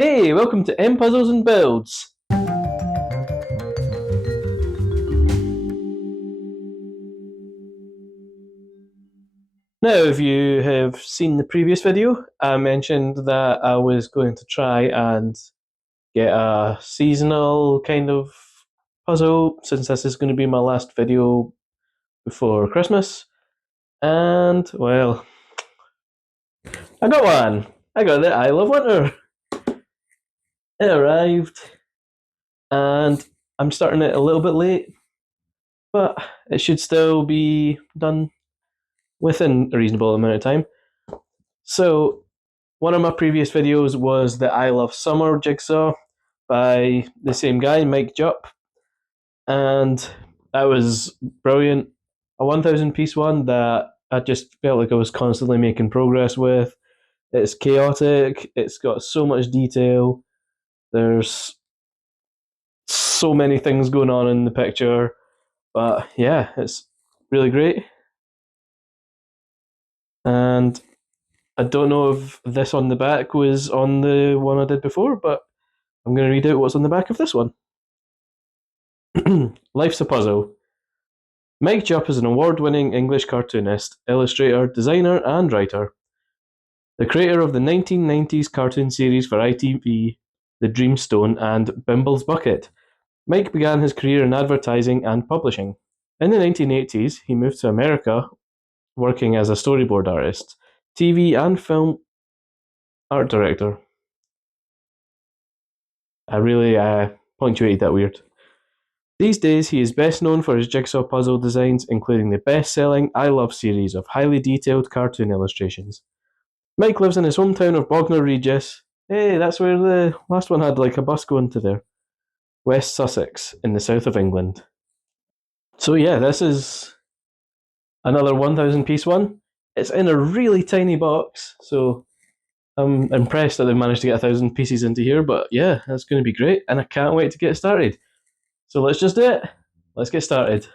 Hey, welcome to M Puzzles and Builds. Now, if you have seen the previous video, I mentioned that I was going to try and get a seasonal kind of puzzle since this is going to be my last video before Christmas. And, well, I got one. I got the I Love Winter. It arrived, and I'm starting it a little bit late, but it should still be done within a reasonable amount of time. So, one of my previous videos was the I Love Summer Jigsaw by the same guy, Mike Jupp, and that was brilliant. A 1,000 piece one that I just felt like I was constantly making progress with. It's chaotic, it's got so much detail, there's so many things going on in the picture, but yeah, it's really great. And I don't know if this on the back was on the one I did before, but I'm going to read out what's on the back of this one. Life's a puzzle. Mike Jupp is an award winning English cartoonist, illustrator, designer, and writer. The creator of the 1990s cartoon series for ITV, The Dreamstone and Bimble's Bucket, Mike began his career in advertising and publishing. In the 1980s, he moved to America, working as a storyboard artist, TV and film art director. I really punctuated that weird. These days, he is best known for his jigsaw puzzle designs, including the best-selling I Love series of highly detailed cartoon illustrations. Mike lives in his hometown of Bognor Regis. Hey, that's where the last one had like a bus going to there. West Sussex, in the south of England. So yeah, this is another 1,000 piece one. It's in a really tiny box, so I'm impressed that they've managed to get 1,000 pieces into here. But yeah, that's going to be great, and I can't wait to get started. So let's just do it. Let's get started.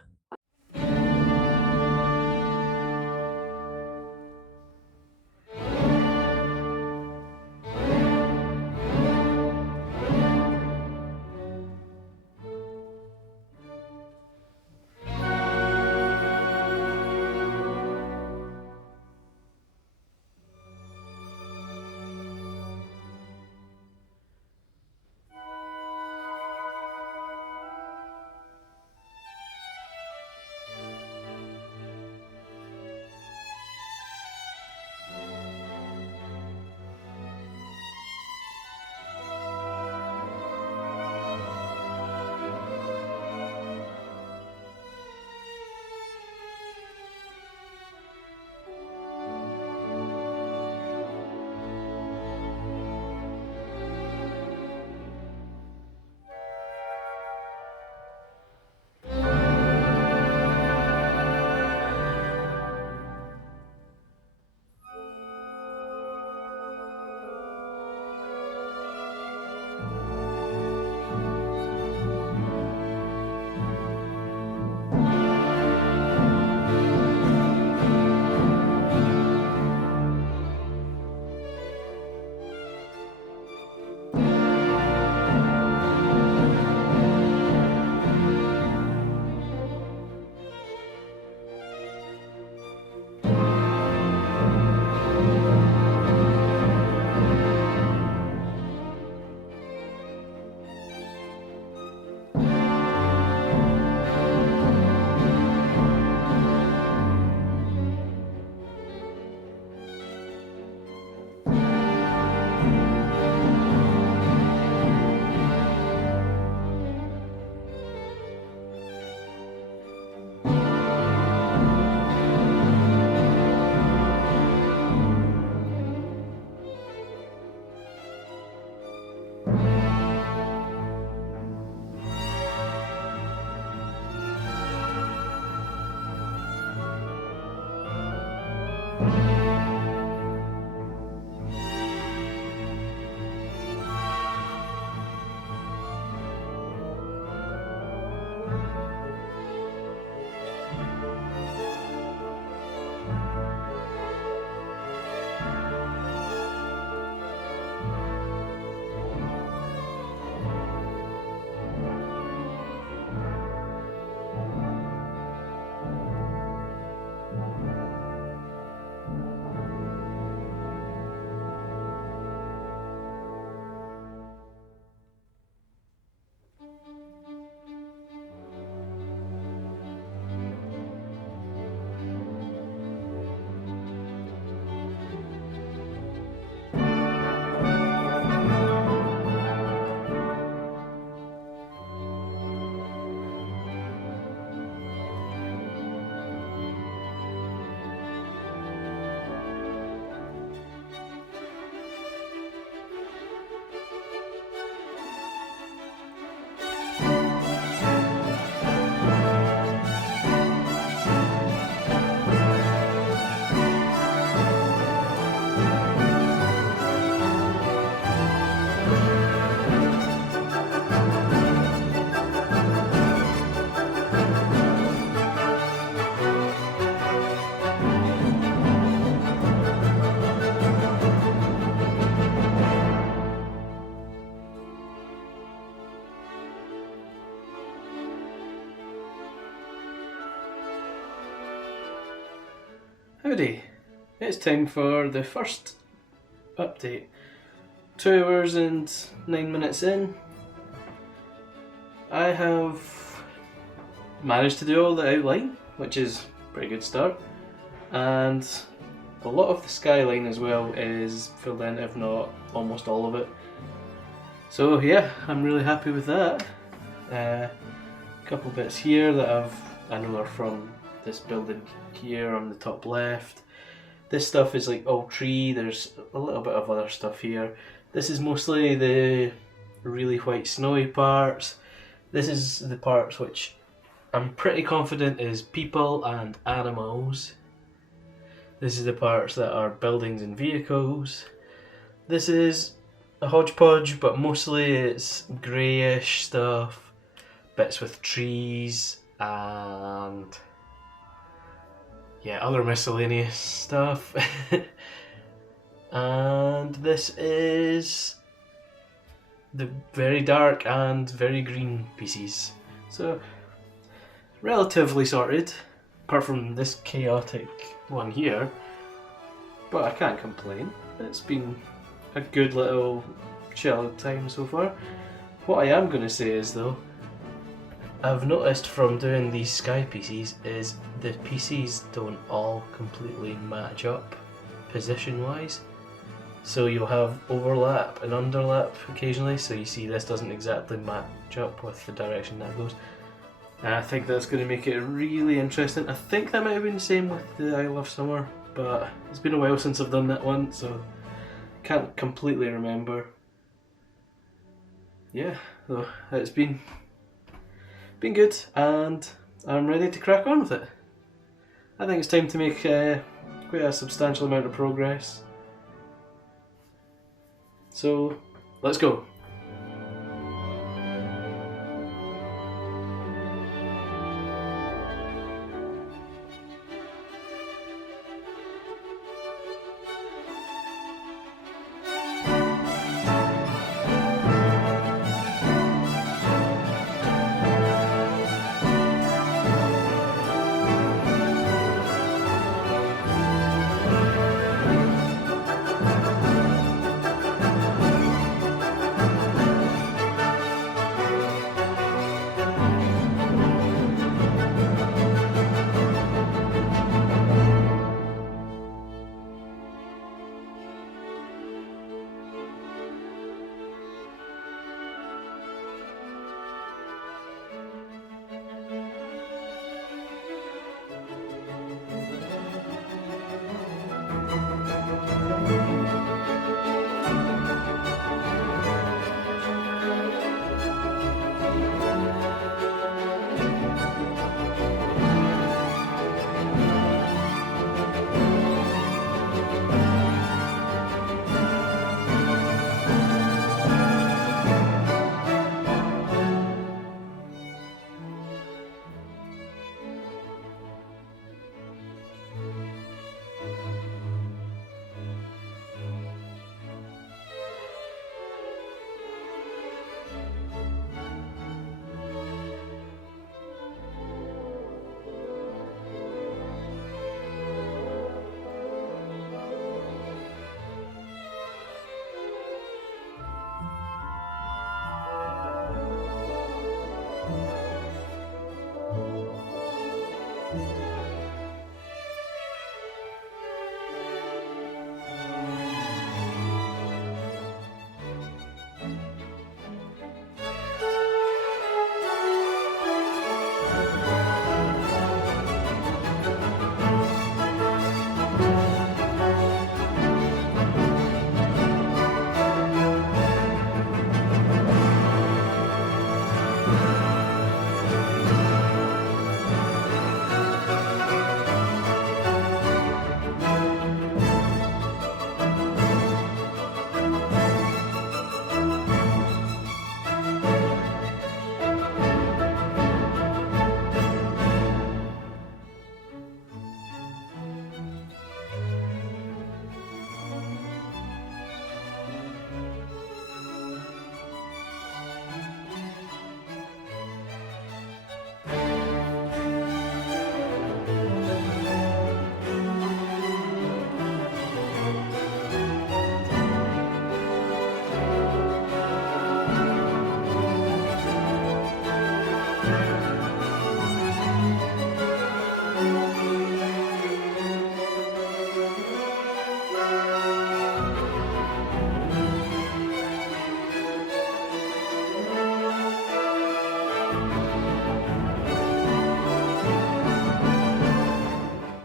Howdy! It's time for the first update. 2 hours and 9 minutes in. I have managed to do all the outline, which is a pretty good start. And a lot of the skyline as well is filled in, if not almost all of it. So yeah, I'm really happy with that. A couple bits here that I know are from this building here on the top left. This stuff is like all tree, there's a little bit of other stuff here. This is mostly the really white snowy parts. This is the parts which I'm pretty confident is people and animals. This is the parts that are buildings and vehicles. This is a hodgepodge, but mostly it's greyish stuff, bits with trees and yeah, other miscellaneous stuff. And this is the very dark and very green pieces. So, relatively sorted, apart from this chaotic one here. But I can't complain. It's been a good little chill time so far. What I am going to say is though, I've noticed from doing these sky pieces is the pieces don't all completely match up position wise. So you'll have overlap and underlap occasionally, so you see this doesn't exactly match up with the direction that goes. And I think that's going to make it really interesting. I think that might have been the same with the I Love Summer, but it's been a while since I've done that one, so can't completely remember. Yeah, so it's been good, and I'm ready to crack on with it. I think it's time to make quite a substantial amount of progress. So, let's go.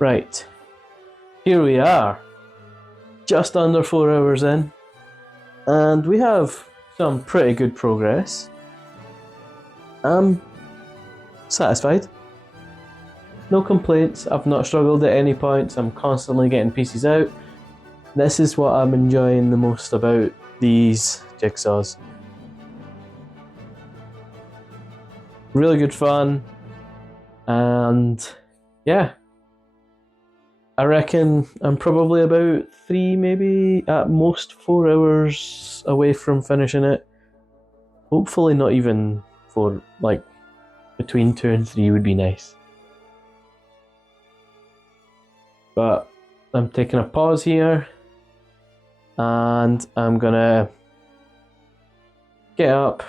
Right, here we are, just under 4 hours in, and we have some pretty good progress. I'm satisfied. No complaints, I've not struggled at any points, I'm constantly getting pieces out. This is what I'm enjoying the most about these jigsaws. Really good fun, and yeah, I reckon I'm probably about 3, maybe at most 4 hours away from finishing it. Hopefully not even 4, like between 2 and 3 would be nice. But I'm taking a pause here, and I'm gonna get up.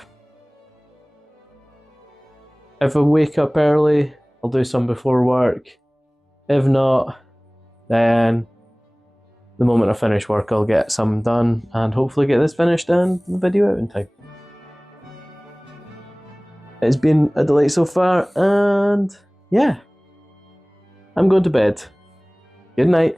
If I wake up early, I'll do some before work. If not, then the moment I finish work, I'll get some done and hopefully get this finished and the video out in time. It's been a delight so far, and yeah, I'm going to bed. Good night.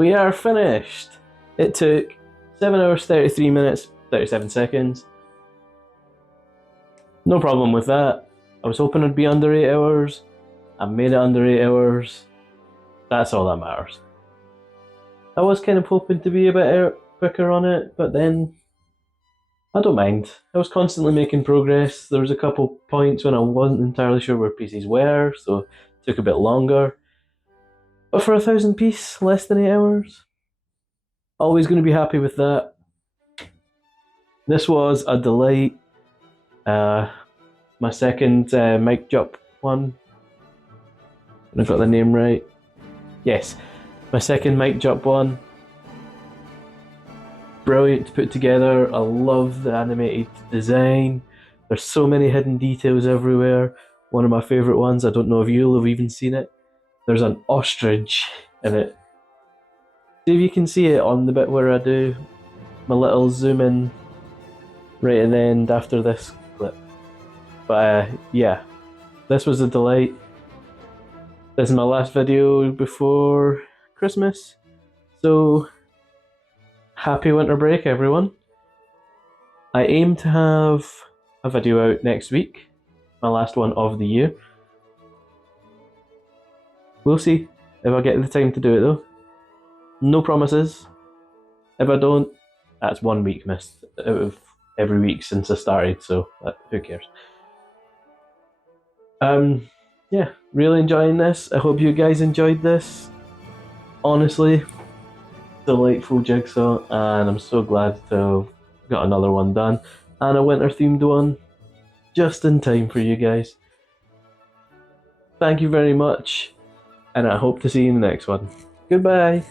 We are finished. It took 7 hours, 33 minutes, 37 seconds. No problem with that. I was hoping it'd be under 8 hours. I made it under 8 hours. That's all that matters. I was kind of hoping to be a bit quicker on it, but then I don't mind. I was constantly making progress. There was a couple points when I wasn't entirely sure where pieces were, so it took a bit longer. But for 1,000 piece, less than 8 hours, always going to be happy with that. This was a delight. My second Mike Jupp one. I got the name right. Yes, my second Mike Jupp one. Brilliant to put together. I love the animated design. There's so many hidden details everywhere. One of my favourite ones, I don't know if you'll have even seen it. There's an ostrich in it. See if you can see it on the bit where I do my little zoom in right at the end after this clip. But yeah, this was a delight. This is my last video before Christmas. So, happy winter break, everyone. I aim to have a video out next week, my last one of the year. We'll see if I get the time to do it though. No promises. If I don't, that's 1 week missed out of every week since I started, so who cares? Yeah, really enjoying this. I hope you guys enjoyed this. Honestly, delightful Jigsaw, and I'm so glad to have got another one done, and a winter themed one just in time for you guys. Thank you very much, and I hope to see you in the next one. Goodbye.